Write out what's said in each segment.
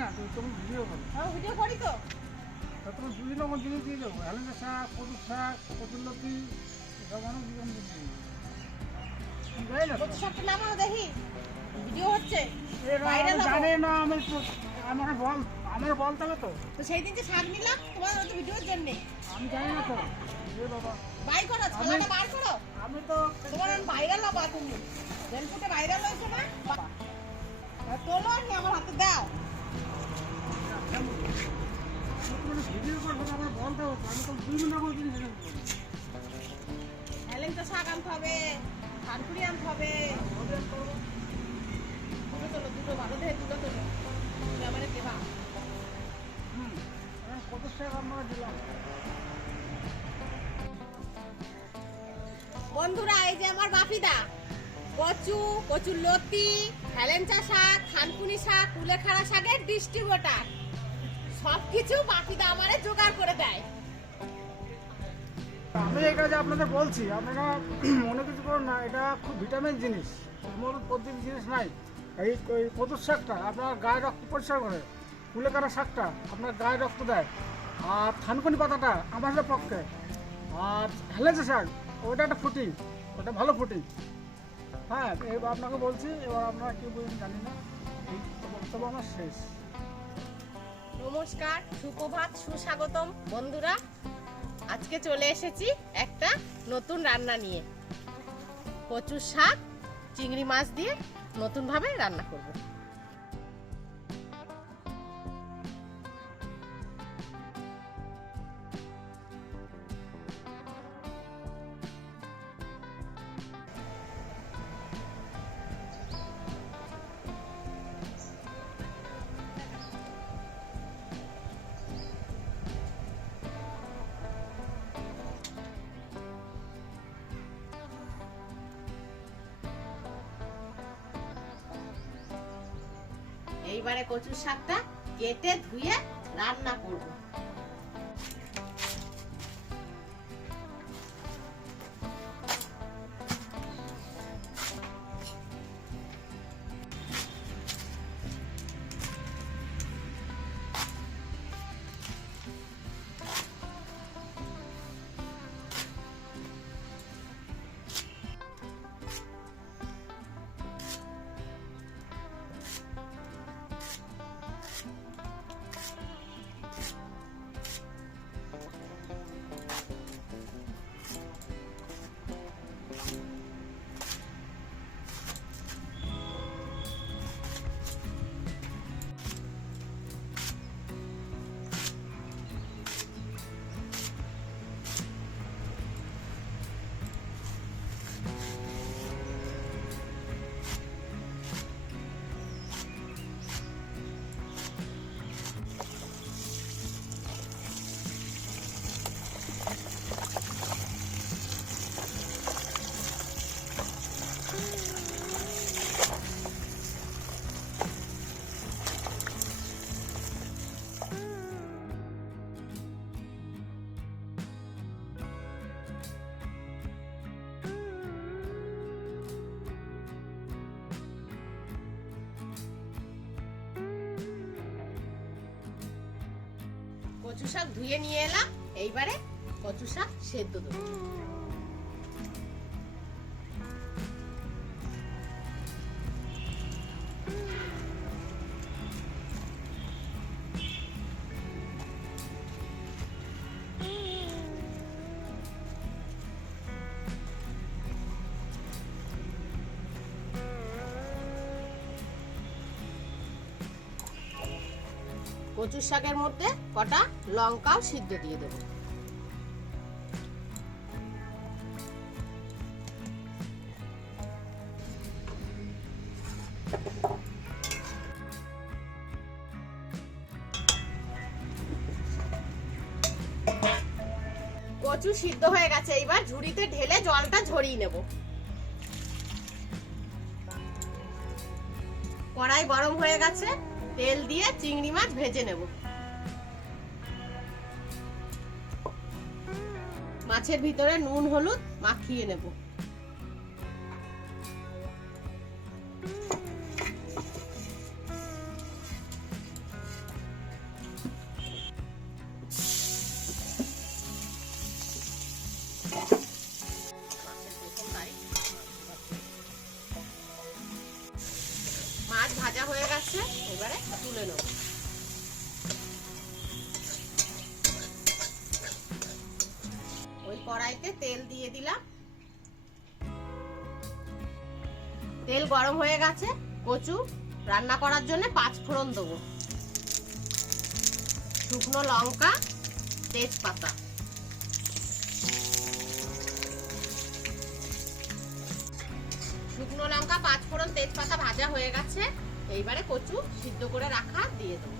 না তুমি তখন ভিডিও করো হ্যাঁ ভিডিও করি তো। তা তোমার বিভিন্ন রকম জিনিস দিয়ে দেবো হেলেঞ্চা শাক কচুর শাক কচুর লতি এসব অনেক জিনিস দিয়ে? কত দেখি। ভিডিও হচ্ছে। যাব। জানি না আমি তো আমার বল আমার বলতে হবে তো। তো সেই দিন যে শাক নিলাম তোমার তো ভিডিওর জন্য। আমি জানি না তো। বাই করো ছালাটা বার করো। আমি তো তোমার ভাইরাল হবা তুমি। রেলফুটে ভাইরাল হয়েছে না? তোলো আমার হাতে দাও। শাক আনতে হবে আনতে হবে। দুটো ভালো দিলাম বন্ধুরা, এই যে আমার বাপিদা কচু, কচুর লতি হেলেঞ্চা শাক খানকুনি শাক, কুলেখাড়া শাকের ডিস্ট্রিবিউটার সব কিছু বাপিদা আমারে জোগাড় করে দেয়। আমি এটা যে আপনাদের বলছি, আপনারা মনে কিছু করুন না, এটা খুব ভিটামিন জিনিস মোর প্রতিদিন জিনিস নাই। এই এই কচুর শাকটা, আপনার গায়ে রক্ত পরিষ্কার করে কুলেকারা শাকটা আপনার গায়ে রক্ত দেয়। আর থানকুনি পাতাটা আমাদের পক্ষে। আর হেলেছে শাক ওইটা একটা ফুটিং, ওটা ভালো ফুটিং। হ্যাঁ এবার আপনাকে বলছি, এবার আপনারা কি বলছেন জানি না। এই বক্তব্য আমার শেষ। নমস্কার, সুপ্রভাত, সুস্বাগতম। বন্ধুরা, আজকে চলে এসেছি একটা নতুন রান্না নিয়ে। কচুর শাক, চিংড়ি মাছ দিয়ে নতুনভাবে রান্না করব। এইবারে কচুর শাকটা কেটে ধুয়ে রান্না করব। কচু শাক ধুয়ে নিয়ে এলাম। এইবারে কচু শাক সেদ্ধ দেবো। কচুর শাকের মধ্যে কটা লঙ্কাও সিদ্ধ দিয়ে দেবো। কচু সিদ্ধ হয়ে গেছে এইবার ঝুড়িতে ঢেলে জলটা ঝরিয়ে নেব। কড়াই গরম হয়ে গেছে তেল দিয়ে চিংড়ি মাছ ভেজে নেব। মাছের ভিতরে নুন হলুদ মাখিয়ে নেব। দিয়ে দিলাম। তেল গরম হয়ে গেছে, কচু রান্না করার জন্য পাঁচ ফোড়ন দেবো। শুকনো লঙ্কা, তেজপাতা। শুকনো লঙ্কা, পাঁচ ফোড়ন, তেজপাতা ভাজা হয়ে গেছে। এইবারে কচু সিদ্ধ করে রাখা দিয়ে দেবো।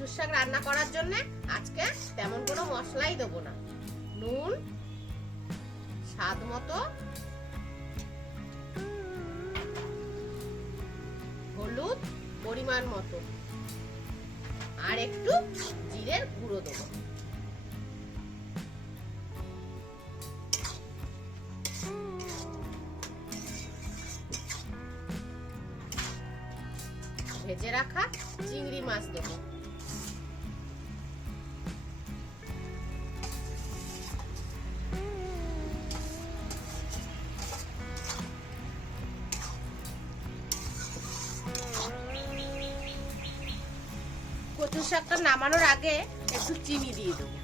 কচুর শাক রান্না করার জন্য আজকে তেমন কোনো মশলাই দেবো না। নুন, স্বাদ মতো। হলুদ, পরিমাণ মতো। আর একটু জিরের গুঁড়ো দেবো। ভেজে রাখা চিংড়ি মাছ দেবো। কচুর শাকটা নামানোর আগে একটু চিনি দিয়ে দেবো।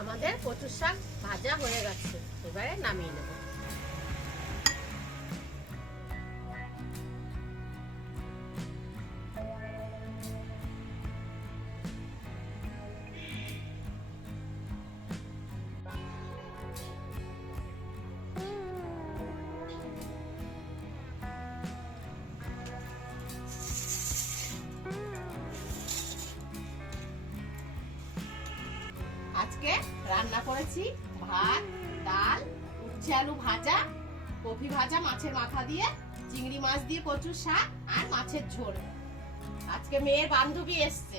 আমাদের কচুর শাক ভাজা হয়ে গেছে, এবারে নামিয়ে নেব। আজকে রান্না করেছি ভাত, ডাল, উচ্ছে আলু ভাজা কফি ভাজা, মাছের মাথা দিয়ে, চিংড়ি মাছ দিয়ে কচুর শাক আর মাছের ঝোল। আজকে মেয়ের বান্ধবী এসছে।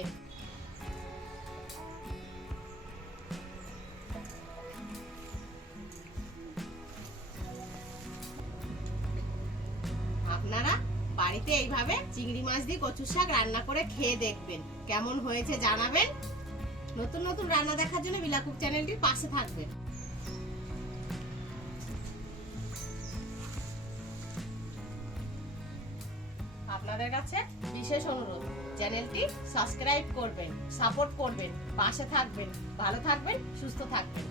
আপনারা বাড়িতে এইভাবে চিংড়ি মাছ দিয়ে কচুর শাক রান্না করে খেয়ে দেখবেন। কেমন হয়েছে জানাবেন। নতুন নতুন রান্না দেখার জন্য বিলাকুক চ্যানেলটির পাশে থাকবেন আপনাদের কাছে বিশেষ অনুরোধ, চ্যানেলটি সাবস্ক্রাইব করবেন, সাপোর্ট করবেন, পাশে থাকবেন, ভালো থাকবেন, সুস্থ থাকবেন।